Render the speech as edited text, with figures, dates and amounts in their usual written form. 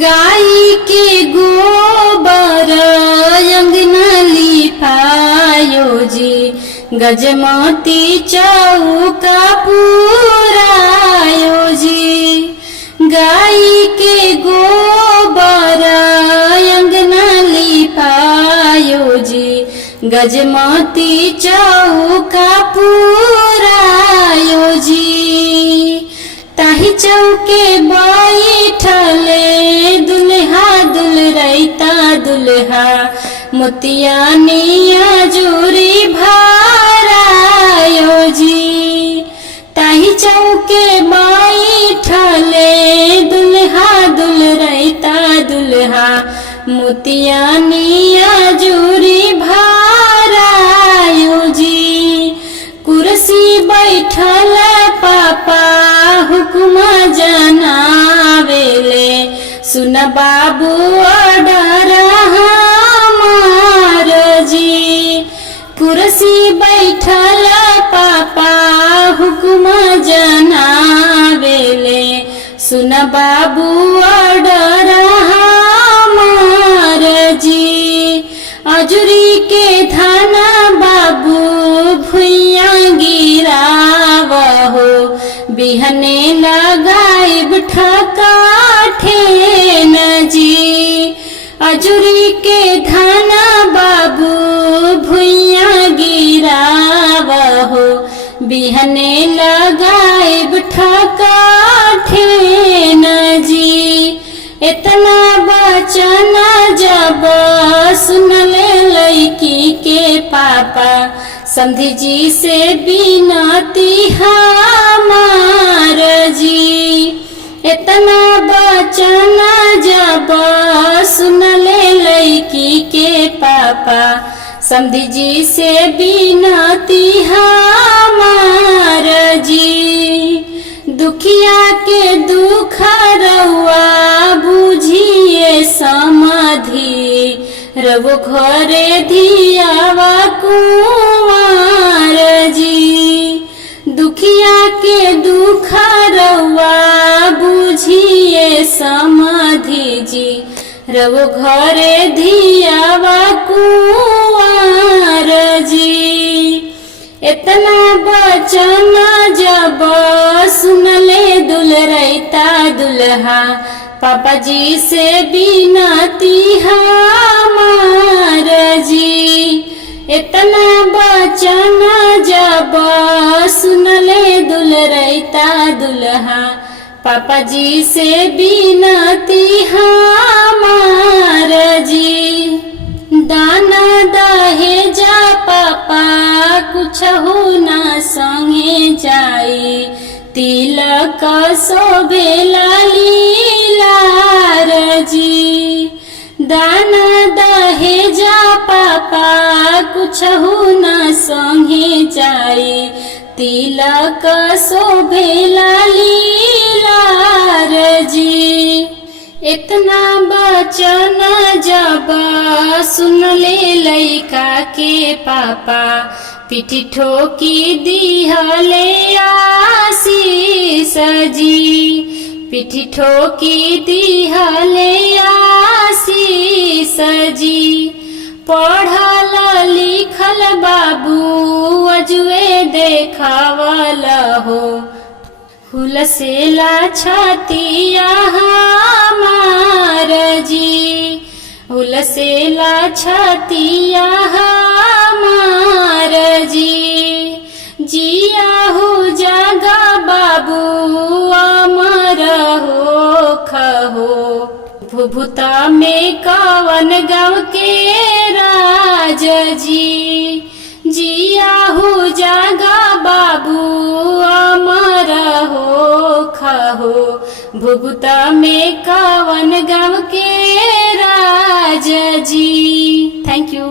गाई के गोबर अंगना लिपायो जी, गजमती चौका पुरायो जी। गाई के गोबर अंगना लिपायो जी, गजमती चौका पुरायो जी। ताही चौके बैठले दुल्हा दुलरैता दुल्हा, मोतियानिया जोरी भरायो जी। ताही चौके बैठले दुल्हा दुलरैता दुल्हा, मोतियानिया जोरी भरायो जी। कुर्सी बैठल पापा हुकुमा जनावेले, सुन बाबू ऑर्डर हमार जी। कुर्सी बैठल पापा हुकुमा जनावेले, सुन बाबू ऑर्डर हमार जी। अजुरी के धाना बाबू भुइया गिरावहो, बिहने लगाइब ठकाठेन जी। अजुरी के धाना बाबू भुइया गिरावहो, बिहने लगाइब ठकाठेन जी। इतना बचन जब सुनले लड़की के पापा, समधी जी से बिनती हमार जी। इतना बचन जब सुनले लड़की के पापा, समधी जी से बिनती हमार जी। दुखिया के दुख रउआ बुझिए समधी, रवो घरे धियावा कुंवर जी। दुखिया के दुख रउआ बुझिए समधी जी, रवो घरे धियावा कुंवर जी। इतना बचन जब सुनले दुलरैता दुल्हा, पापा जी से बिनती हमार जी। इतना बचन जब सुनले दुलरैता दुल्हा, पापा जी से बिनती हमार जी। दाना दहेजा पापा कुछहु ना संगे जाए, तिलक शोभेला लीलार जी। दाना दहेजा पापा कुछहु ना संगे जाए, तिलक शोभेला लीलार जी। इतना बचन जब सुनले लइका के पापा, पिठी ठोकी दिहले आशीष जी। पिठी ठोकी दिहले आशीष जी। पढ़ल लिखल बाबू अजुए देखावल हो, हुलसेला छतिया हमार जी। हुलसेला छतिया हमार जी। जिया हो जागा बाबू अमर हो खहो, भुभुता में कवन गाँव के राज जी। जिया हो जागा बाबू अमर हो खहो, भुभुता में कवन गाँव के राज जी। Thank you.